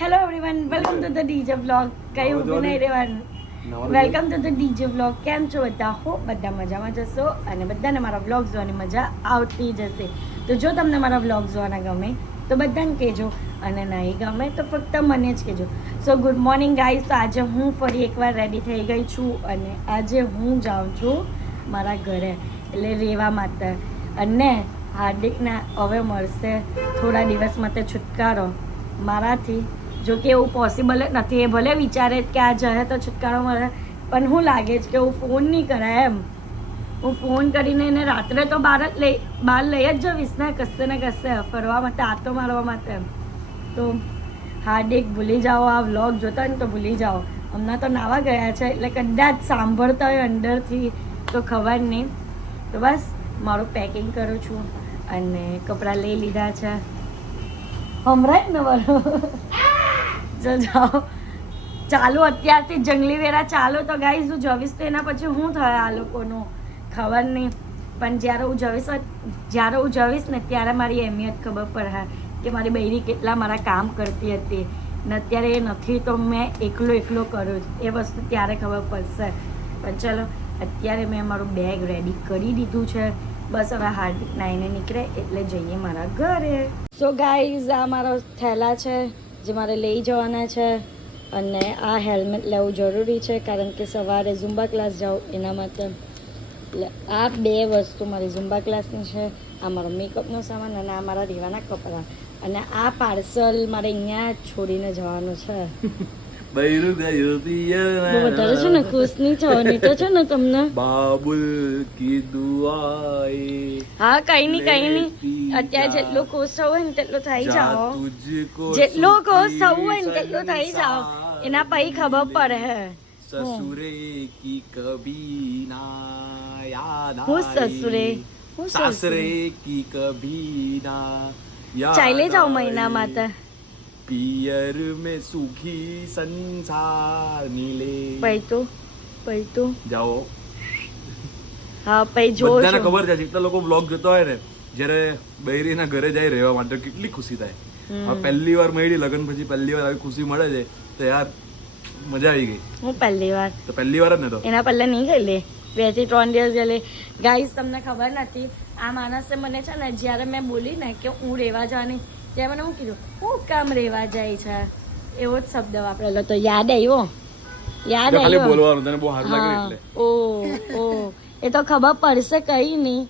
Hello everyone, welcome to the DJ vlog. કઈ ઊભું નહીં રહેવાનું. Welcome to the DJ vlog. કેમ છો બધા? હો બધા મજામાં જશો અને બધાને મારા વ્લોગ જોવાની મજા આવતી જશે. તો જો તમને મારા વ્લોગ જોવાના ગમે તો બધાને કહેજો અને નહીં ગમે તો ફક્ત મને જ કહેજો. સો ગુડ મોર્નિંગ ગાઈઝ. તો આજે હું ફરી એકવાર રેડી થઈ ગઈ છું અને આજે હું જાઉં છું મારા ઘરે, એટલે રહેવા માટે. અને હાર્દિકને હવે મળશે થોડા દિવસ માટે છુટકારો મારાથી. જો કે એવું પોસિબલ જ નથી. એ ભલે વિચારે કે આ જશે તો છુટકારો મળે, પણ હું લાગે છે કે હું ફોન નહીં કરાય એમ. હું ફોન કરીને એને રાત્રે તો બહાર લઈ જ જવીશ ને કશે ફરવા માટે, આટો મારવા માટે એમ. તો હાર્દિક ભૂલી જાઓ, આ વ્લોગ જોતા ને તો ભૂલી જાઓ. હમણાં તો નાવા ગયા છે એટલે કદાચ સાંભળતા હોય અંદરથી તો ખબર નહીં. તો બસ મારું પેકિંગ કરું છું અને કપડાં લઈ લીધા છે. હમણાં જ ને મારો જાઓ ચાલો અત્યારથી જંગલી વેરા ચાલો. તો ગાઈઝ હું જવીશ તો એના પછી શું થાય આ લોકોનું ખબર નહીં, પણ જ્યારે હું જવીશ ને ત્યારે મારી અહેમિયત ખબર પડે કે મારી બૈરી કેટલા મારા કામ કરતી હતી ને અત્યારે એ નથી તો મેં એકલો કરું છું. એ વસ્તુ ત્યારે ખબર પડશે. પણ ચલો અત્યારે મેં મારું બેગ રેડી કરી દીધું છે. બસ હવે હાર્દિક નાઈને નીકળે એટલે જઈએ મારા ઘરે. સો ગાઈઝ આ મારા થેલા છે જે મારે લઈ જવાના છે અને આ હેલ્મેટ લેવું જરૂરી છે કારણ કે સવારે ઝુમ્બા ક્લાસ જાઉં એના માટે. એટલે આ બે વસ્તુ મારી ઝુમ્બા ક્લાસની છે. આ મારો મેકઅપનો સામાન અને આ મારા રહેવાના કપડાં. અને આ પાર્સલ મારે અહીંયા છોડીને જવાનું છે. વધારે છે ને ખુશ નહીં થવાની તો છે ને તમને બાબુલ કી દુઆએ. હા કઈ નહીં અત્યારે જેટલું ખુશ થવું હોય ને તેટલું થઈ જાઓ. જેટલું ખુશ થવું હોય ને તેટલું થઈ જાઓ, એના પછી ખબર પડે. સસુરે કી કભી ના યાદ હું સસુરે સાસરે કી કભી ના યાદ ચાલે જાઓ મહિના માટે. પિયર में सुखी संसार मिले. પૈતું જાઓ. હા પૈ જો બધાને ખબર છે જેટલા લોકો બ્લોગ જોતા હોય ને, જ્યારે બૈરીના ઘરે જાય રહેવા માટે કેટલી ખુશી થાય. હવે પહેલી વાર મળી લગ્ન પછી પહેલી વાર આવી ખુશી મળે છે તો યાર મજા આવી ગઈ. હું પહેલી વાર જ ને તો એના પહેલા નહીં ગઈ લે 2 થી 3 દિવસ ગયેલી. ગાઈસ તમને ખબર નથી, આ માણસે મને છે ને જ્યારે મેં બોલી ને કે હું રહેવા જવાની ત્યાં મને હું કીધું હું કામ રહેવા જાય છે, એવો જ શબ્દ વાપરેલો. તો યાદ આવ્યો બોલવાનું તને બહુ હાથ લાગે એટલે. ઓ એ તો ખબર પડશે કઈ નહીં,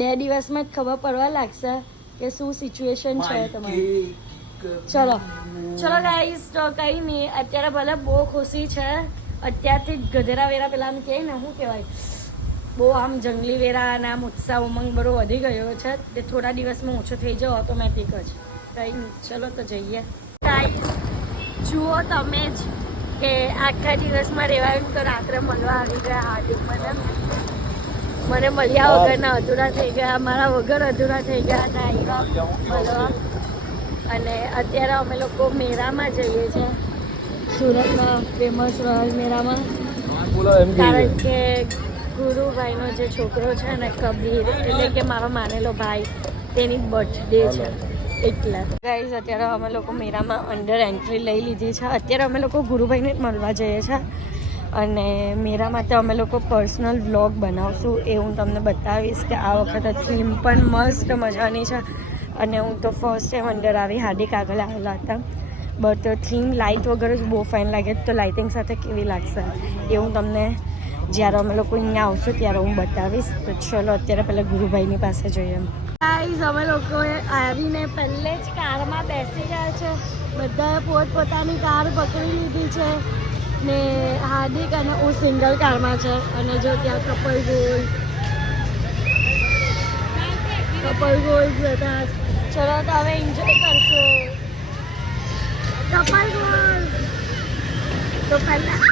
2 દિવસમાં જ ખબર પડવા લાગશે કે શું સિચ્યુએશન છે તમારી. ચલો ગાઈસ, તો કઈ નહીં. અત્યારે ભલે બહુ ખુશી છે, અત્યારથી જ ગધેરા વેરા પેલા આમ કહે ને શું કહેવાય, બહુ આમ જંગલી વેરા અને આમ ઉત્સાહ ઉમંગ બધો વધી ગયો છે. તે થોડા દિવસમાં ઓછો થઈ જાવ ઓટોમેટિક જ. કંઈ નહીં, ચલો તો જઈએ. ગાઈસ જુઓ તમે જ કે આખા દિવસમાં રહેવાયું તો રાત્રે મળવા આવી ગયા હાર્દિક. મને મળ્યા વગરના અધૂરા થઈ ગયા, મારા વગર અધૂરા થઈ ગયા હતા આવ્યા મળવા. અને અત્યારે અમે લોકો મેળામાં જઈએ છીએ, સુરતમાં ફેમસ રોયલ મેળામાં. કારણ કે ગુરુભાઈનો જે છોકરો છે ને કબીર, એટલે કે મારો માનેલો ભાઈ, તેની બર્થડે છે એટલે. ગાઈઝ અત્યારે અમે લોકો મેળામાં અંડર એન્ટ્રી લઈ લીધી છે. અત્યારે અમે લોકો ગુરુભાઈને જ મળવા જઈએ છીએ અને મેળા માટે અમે લોકો પર્સનલ વ્લોગ બનાવશું. એ હું તમને બતાવીશ કે આ વખતે થીમ પણ મસ્ત મજાની છે. અને હું તો ફર્સ્ટ ટાઈમ અંડર આવી, હાર્દિક આગળ આવેલા હતા. બટ થીમ લાઇટ વગર જ બહુ ફાઇન લાગે. તો લાઇટિંગ સાથે કેવી લાગશે એ હું તમને જ્યારે અમે લોકો અહીંયા આવશું ત્યારે હું બતાવીશ. તો ચલો અત્યારે પહેલાં ગુરુભાઈની પાસે જઈએ. ગાઈઝ અમે લોકોએ આવીને પહેલે જ કારમાં બેસી ગયા છે. બધાએ પોતપોતાની કાર પકડી લીધી છે ને હાર્દિક અને હું સિંગલ કારમાં છે. અને જો ત્યાં કપલ ગોલ્ડ બધા. ચલો તો હવે એન્જોય કરશું કપલ ગોલ્ડ. તો પહેલા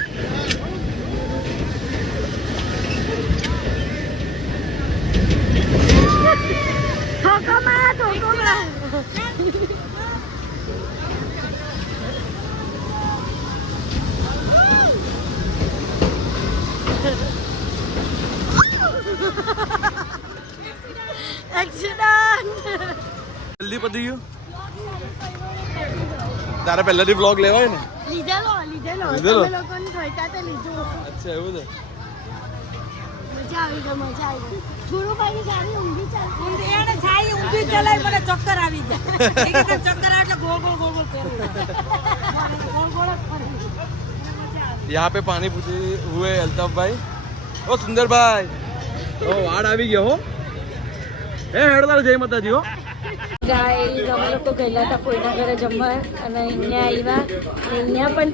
એક્સિડન્ટ જલ્દી પતી ગયું. તારે પહેલાથી બ્લોગ લેવાય ને. લીધેલો લીધેલો? તમે લોકોને ઠોકા તો લીધું. અચ્છા એવું છે. મજા આવી ગઈ. ગુરુભાઈની ગાડી ઊંધી ચાલતી. એને છાઈ ઊંધી ચલાવી મને ચક્કર આવી જાય ચક્કર આવે એટલે ગોળ ગોળ ગોળ ગોળ ફેરવું ગોળ ગોળ જ ફરે यहाँ पे पानी पूछे हुए अल्ताफ भाई. ओ सुंदर भाई. ओ वाड़ આવી ગયો હો. હેડદાર જય માતાજી હો. ગાઈસ અમે લોકો ગયેલા હતા કોઈના ઘરે જમવા અને અહીંયા આવ્યા. અહીંયા પણ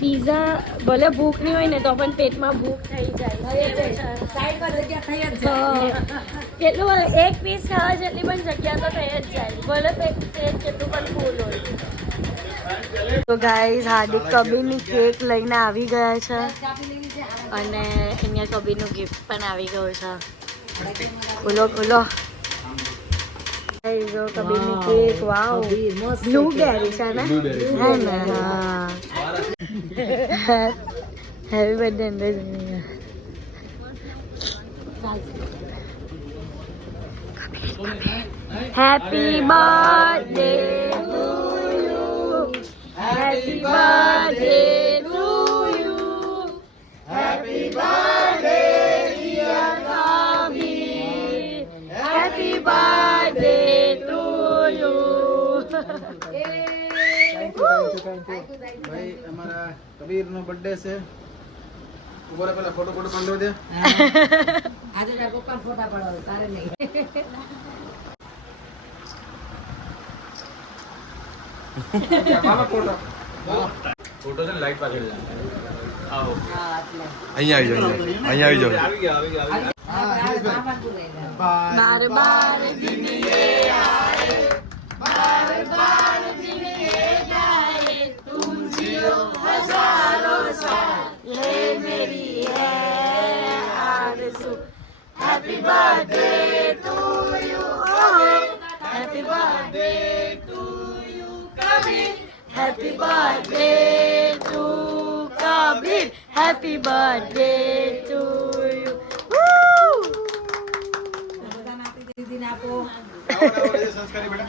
પીઝા ભલે ભૂખ નહીં હોય ને તો પણ પેટમાં ભૂખ થઈ જાય. સાઈડમાં જગ્યા થઈ જ જાય કેટલું એક પીસ ખાવા જેટલી પણ જગ્યા તો થઈ જ જાય ભલે પેટ કેટલું પણ ફૂલ હોય. તો ગાઈસ હાર્દિક કબીરની કેક લઈને આવી ગયા છે અને અહીંયા કબીરનું ગિફ્ટ પણ આવી ગયું છે. ખુલો જો કબીરની કેક. વાવ બ્લુબેરી છે ને. હે ને હા. હેપી બર્થડે અંદર. Happy birthday to you. Happy birthday to you. Happy birthday dear Kabir. Happy birthday to you. ભાઈ અમારા કબીર નો બર્થડે છે. ઉભો રહે, પેલા ફોટો પાડો દે. આજે તારા પપ્પા ફોટા પડાવો તારે નહીં ફોટો છે ને લાઈટ પાછળ જાય. આવો હા એટલે અહીંયા આવી જાઓ. बार बार दिन ये आए, बार बार दिन ये जाए, तुम जियो हजारों साल, ये मेरी है आरज़ू. Happy birthday to you, happy birthday to you Kabir. Happy birthday to Kabir. Happy birthday to you. દીદીને આપો સંસ્કારી બેટા.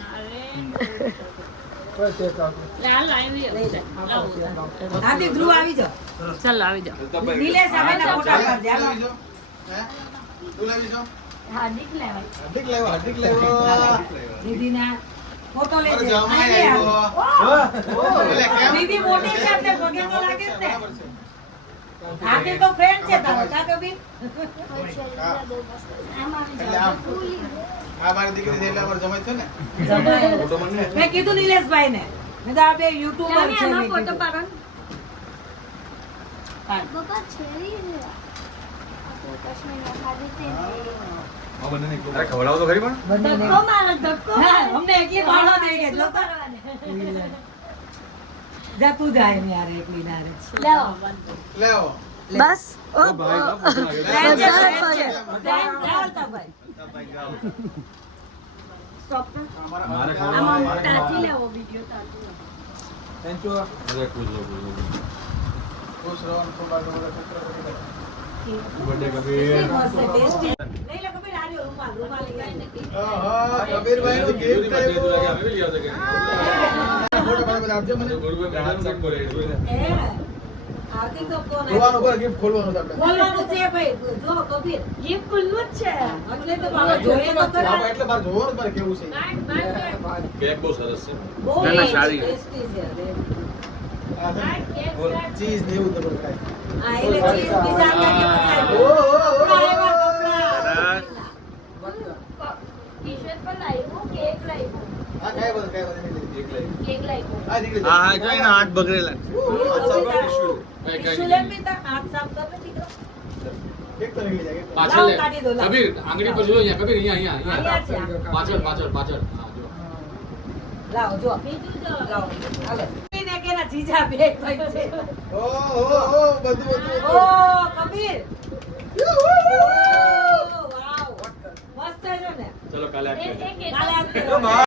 હાથી ધ્રુવ આવી જાઓ ચાલો આવી જાઓ. નિલેશ આવે ને ફોટા પાડજે હાલો. હે? તું લાવી છો? હાર્દિક લેવાય. હાર્દિક લાવ્યો. દીદીના ફોટો અરે લેજે જમાઈ આવ્યો. એટલે કેમ? દીદી મોટી છે એટલે પગે તો લાગે જ ને હાથી તો ફ્રેન્ડ છે તારો કા કબીર એટલે આમ. આ મારી દીકરી છે એટલે અમારે જમાઈ છે ને. ફોટો મને મેં કીધું નિલેશભાઈ ને મેં તો આ બે યુટ્યુબર છે મેં ફોટો કીધું. પાડો. આ બંનેને એકલું ખવડાવો તો ખરી પણ. ધક્કો મારો ધક્કો. હા, અમને એકલી ભાડો નહીં કે જો તો જા તું જાય ને યાર એકલી ના રે લેવો. લેવો. બસ ઓ ભાઈ કા ફોટો લાગે. ફ્રેન્ડ છે, બધા ફ્રેન્ડ છે. ફરે. ફ્રેન્ડ રાવલતા ભાઈ સ્ટોપ કર. મારે આમાં તાતી લેવો વિડિયો તાતી લેવો. Thank you. અરે ખુશ રહો. ખુશ રહો ને થોડા થોડા ચિત્ર કરી. બર્થડે કબીર. મસ્ત ટેસ્ટી નહીં લે કબીર આ રહ્યો રૂમાલ રૂમાલ લઈ આવી. આહા, કબીરભાઈ નું ગિફ્ટ આવ્યું. ફોટો પાડો આપજો મને. એ આરતી તો કોણ જોવાનું પર ગિફ્ટ ખોલવાનું છે આપણે. બોલવાનું છે ભાઈ જો કબીર ગિફ્ટ ખુલ્લું જ છે. એટલે તો બાબા જોઈએ તો ખરા આપણે એટલે બાર જોવાનું પર કેવું છે. કેક બહુ સરસ છે. બહુ ના, ના, સારી. ટેસ્ટી છે આ છે ને, ચીઝ ને એવું બધું ખાય. આ એટલે ચીઝ પીઝા કે ઓ, ઓ, ઓ, ઓ. ટી-શર્ટ પણ લાવ્યું, કેક લાવ્યું. આ ખાય બધું, ખાય બધું. કેક લાવ્યું. આ દીકરી. હા જો એના હાથ બગડેલા છે. ઓ, અચ્છા, ટીશ્યુ. સુલેમ બી તા હાથ સાફ કર દીકરો એક તો નીકળી જાય, એક તો. પાછળ લે. લાવ, કાઢી દો, લાવ. કબીર આંગળી પર જો અહીંયા કબીર અહીંયા અહીંયા છે. પાછળ પાછળ પાછળ હા જો લાવ જો બીજું જો. લાવ હાલે ને કેના જીજા બે ભાઈ છે ઓ, ઓ, ઓ, બધું, બધું. ઓ કબીર ઓ વાવ મસ્ત છે ને ચલો કાલે એ કેક કાલે આપજો. જો બા.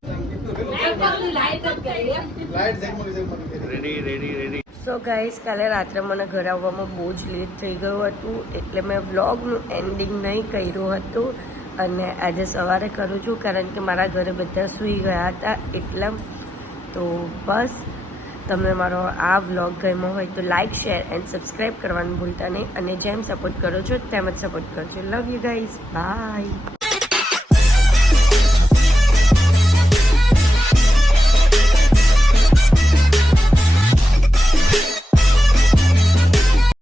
લાઈટ આપની લાઈટ અપ કરી એમ લાઈટ ઝગમગી કરી. Ready ready ready so guys કાલે રાત્રે મને ઘરે આવવામાં બહુ જ લેટ થઈ ગયું હતું એટલે મેં વ્લોગનું એન્ડિંગ નહીં કર્યું હતું અને આજે સવારે કરું છું કારણ કે મારા ઘરે બધા સૂઈ ગયા હતા એટલા. તો બસ તમને મારો આ વ્લોગ ગમ્યો હોય તો લાઇક શેર એન્ડ સબસ્ક્રાઈબ કરવાનું ભૂલતા નહીં અને જેમ સપોર્ટ કરો છો તેમ જ સપોર્ટ કરજો. Love you guys, by.